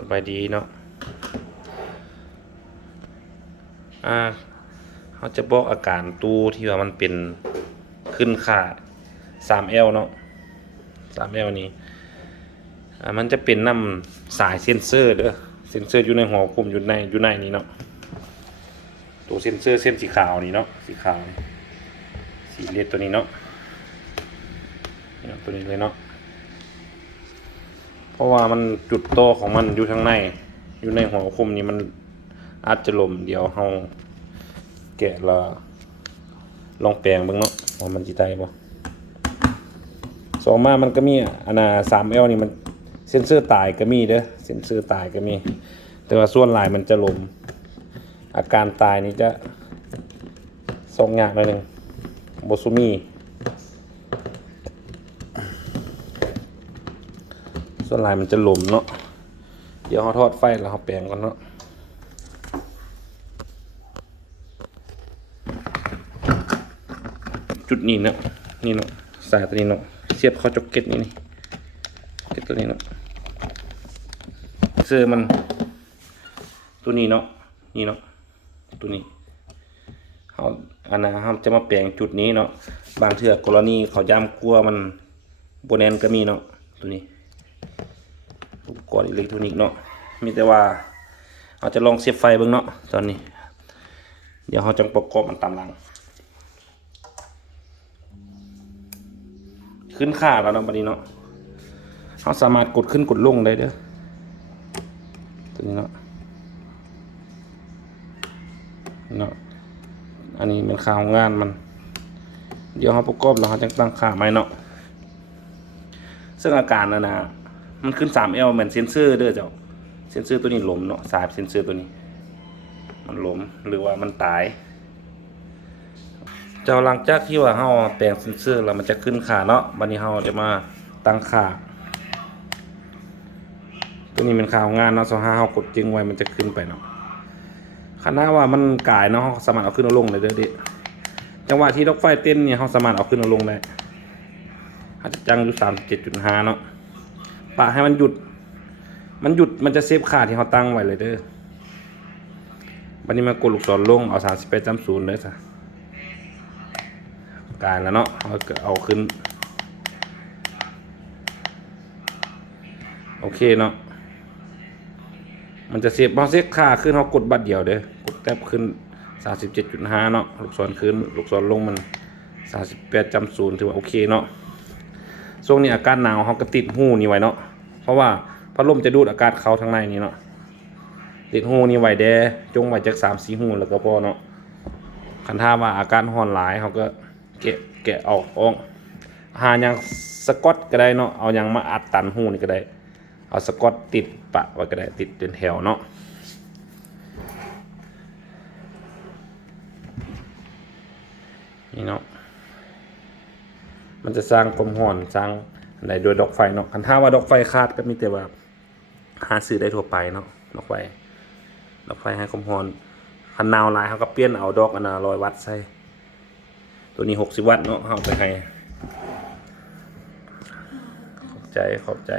สบายดีเนาะเขาจะบอกอาการตู้ที่ว่ามันเป็นขึ้นค่า 3L เนาะ 3L นี้มันจะเป็นน้ำสายเซ็นเซอร์เด้อเซ็นเซอร์อยู่ในหัวคุมอยู่ในนี้เนาะตัวเซ็นเซอร์เส้นสีขาวนี่เนาะสีขาวสีเลดตัวนี้เนาะตัวนี้เลยเนาะเพราะว่ามันจุดโตของมันอยู่ข้างในอยู่ในหัวคุมนี้มันอาจจะลมเดี๋ยวเราแกะละลองแปลงเบิ่งเนาะว่ามันสิได้บ่สองมามันก็มี3L นี่มันเซ็นเซอร์ตายก็มีเด้อเซ็นเซอร์ตายก็มีแต่ว่าส่วนหลายมันจะลมอาการตายนี่จะ2อย่างหน่อยนึงบ่ซุมีส่วนหลายมันจะลมเนาะเดี๋ยวเราทอดไฟแล้วเราแปลงก่อนเนาะจุดนี้เนาะนี่เนาะสายตัวนี้เนาะเสียบเข้าจ็อกเก็ตนี่เก็ตตัวนี้เนาะเสื้อมันตัวนี้เนาะนี่เนาะตัวนี้เขาเขาจะมาแปลงจุดนี้เนาะบางเทื่อกรณีเขาย้ำกลัวมันโบแนนก็มีเนาะตัวนี้อุปกรณ์อิเล็กทรอนิกส์เนาะมีแต่ว่าเราจะลองเสียบไฟเบิ่งเนาะตอนนี้เดี๋ยวเราจะประกอบมันตามหลังขึ้นค่าแล้วเนาะบัดนี้เนาะเราสามารถกดขึ้นกดลงได้เด้อตัวนี้เนาะอันนี้เป็นค่าของงานมันเดี๋ยวเราประกอบแล้วเราจะตั้งค่าใหม่เนาะซึ่งอาการมันขึ้น 3L เหมือนเซ็นเซอร์เด้อเจ้าเซ็นเซอร์ตัวนี้ล้มเนาะสายเซ็นเซอร์ตัวนี้มันล้มหรือว่ามันตายเจ้าหลังจากที่ว่าเราแปลงเซ็นเซอร์แล้วมันจะขึ้นค่าเนาะบัดนี้เราจะมาตั้งค่าตัวนี้เป็นค่าของงานเนาะ25เรากดจึงไว้มันจะขึ้นไปเนาะขณะว่ามันกายเนาะเราสามารถเอาขึ้นเอาลงได้เด้อดิจังหวะที่ดอกไฟเต้นเนี่ยเราสามารถเอาขึ้นเอาลงได้อาจจะจังอยู่ 37.5 เนาะปะให้มันหยุดมันจะเซฟค่าที่เราตั้งไว้เลยเด้อบัดนี้มากดลูกศรลงเอา 38.0 เลยซะกายแล้วเนาะเอาขึ้นโอเคเนาะมันจะเซฟพอเซฟค่าขึ้นเรากดบัตรเดียวเด้อกดแท็บขึ้น 37.5 เนาะลูกศรขึ้นลูกศรลงมัน 38.0 ถือว่าโอเคเนาะช่วงนี้อากาศหนาวเขาก็ติดหูนี่ไว้เนาะเพราะว่าพัดลมจะดูดอากาศเข้าทางในนี่เนาะติดหูนี่ไว้แดจงไว้จาก 3-4 หูแล้วก็พอเนาะคันถ้าว่าอาการร้อนหลายเขาก็แกะออกหาอย่างสกอตก็ได้เนาะเอาอย่างมาอัดตันหูนี่ก็ได้เอาสกอตติดปะไว้ก็ได้ติดเป็นแถวเนาะนี่เนาะมันจะสร้างความร้อนสร้างอะไรโดยดอกไฟเนาะคันถ้าว่าดอกไฟขาดก็มีแต่ว่าหาซื้อได้ทั่วไปเนาะดอกไฟให้ความร้อนคันหนาวหลายเขาก็เปลี่ยนเอาดอก100 วัตต์ใส่ตัวนี้60 วัตต์เนาะเอาไปให้ขอบใจ